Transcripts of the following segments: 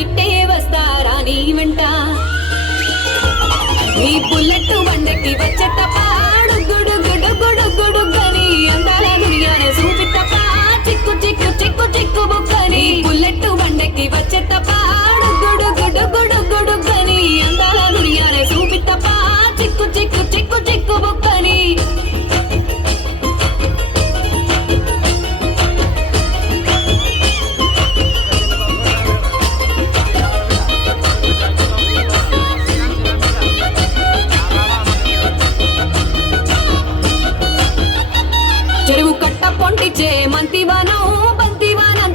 ఇట్టే వస్తారా నీ వెంట నీ బుల్లెట్ బండకి వచ్చే తప్ప గుడుగుడుగుడుగుడుగని అందాల దునియానే చూపితప్ప చిక్కు చిక్కు చిక్కు చిక్కు బుక్కని బుల్లెట్ బండకి వచ్చే తప్ప గుడుగుడుగుడుగుడుగని అందాల దునియానే చూపితప్ప చిక్కు చిక్కు చిక్కు చిక్కు బుక్కని చెరువు కట్ట పొంటిచే మంతివానం బంతివానం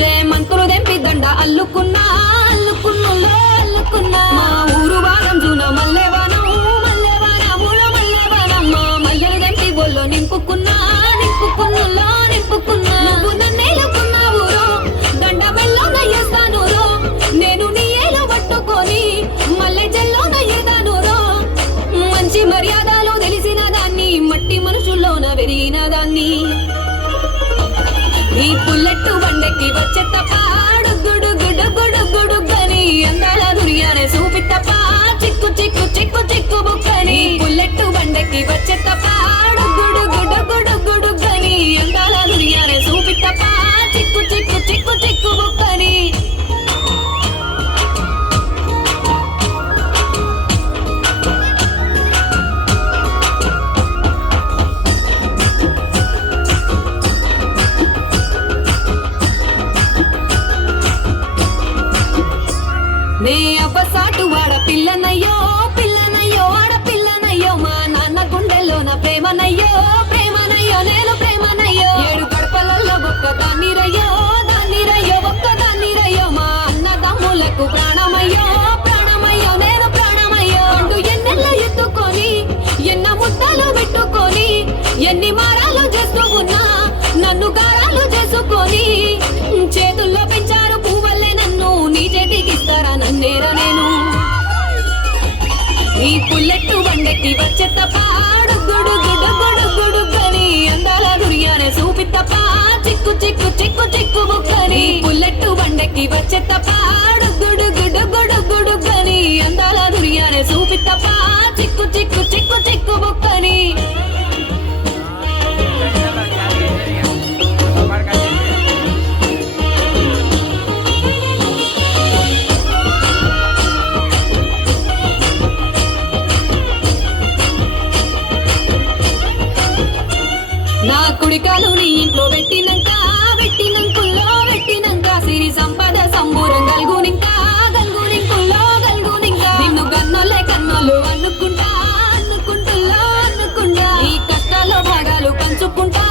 చే మంతులు దెంపి దండ అల్లుకున్నా అల్లుకున్నులో అల్లుకున్నా మా ఊరు వారం జూన మల్లెవానం మల్లెవానముల మల్లెవానం మా మల్లెలు దెంపి బొల్లో నింపుకున్నా నింపుకున్నులో నింపుకున్నా నువ్వు నన్నేలుకున్నావు రో దండ మెల్లో నయ్యేస్తాను రో నేను నీ ఏలు పట్టుకొని మల్లె జల్లో నయ్యేదాను రో మంచి మర్యాదలు తెలిసిన దాన్ని మట్టి మనుషుల్లోన పెరిగిన దాన్ని నీ బుల్లెట్ బండకి వచ్చే తప్ప గుడుగుడుగుడుగుడుగని అందాల దునియానే చూపితప్ప చిక్కు చిక్కు చిక్కు చిక్కు బుక్కని బుల్లెట్ బండకి వచ్చే తప్ప గుడుగుడుగుడుగుడుగని అందాల దునియానే చూపితప్ప చిక్కు చిక్కు చిక్కు చిక్కు బుక్కని నే అవ్వసాటు వాడ పిల్లనయ్యో పిల్లనయ్యో ఆడ పిల్లనయ్యో మా నాన్న గుండెల్లోన ప్రేమనయ్యో ప్రేమనయ్యో నేను ప్రేమనయ్యో ఏడు గడపలలో ఒక్కదాన్ని రయ్యో ఒక్కదాన్ని రయ్యో మా అన్నదమ్ములకు ప్రాణమయ్యో ప్రాణమయ్యో నేను ప్రాణమయ్యో అంటూ ఎన్నెల్లో ఎత్తుకొని ఎన్న ముద్దలు పెట్టుకొని ఎన్ని మారాలు చేస్తూ ఉన్నా నన్ను గారాలు చేసుకొని చేతుల్లో పెంచారు పువ్వల్లే నన్ను నీ చేతికిస్తారా నన్నేరా నేను నీ బుల్లెట్ బండకి వచ్చే తప్ప గుడుగుడుగుడుగుడుగని అందాల దునియానే చూపితప్ప చిక్కు చిక్కు చిక్కు చిక్కు బుక్కని బుల్లెట్ బండకి వచ్చే తప్ప గుడుగుడుగుడుగుడుగని అందాల దునియానే చూపితప్ప చిక్కు చిక్కు చిక్కు చిక్కు బుక్కని నా కుడికాలు నీ ఇంట్లో పెట్టినంక సిరి సంపద సంబూరం గల్గునింకా నిన్ను గన్నోలే కన్నోలు అనుకుంటా ఈ కష్టాల్లో భాగాలు పంచుకుంటా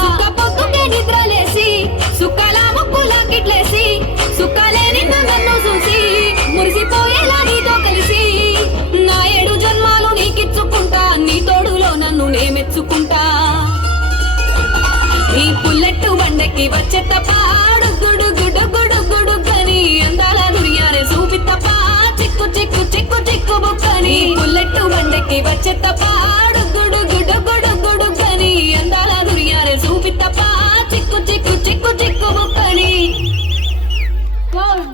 సుఖ పొద్దుకే నిద్రలేసి సుఖాల ముక్కులా కిట్లేసి సుఖాలే నిన్ను నన్ను చూసి మురిసిపోయేలా నీతో కలిసి నా 7 జన్మాలు నీకిచ్చుకుంటా నీ తోడులో నన్ను నే మెచ్చుకుంటా నీ బుల్లెట్ బండకి వచ్చే తప్ప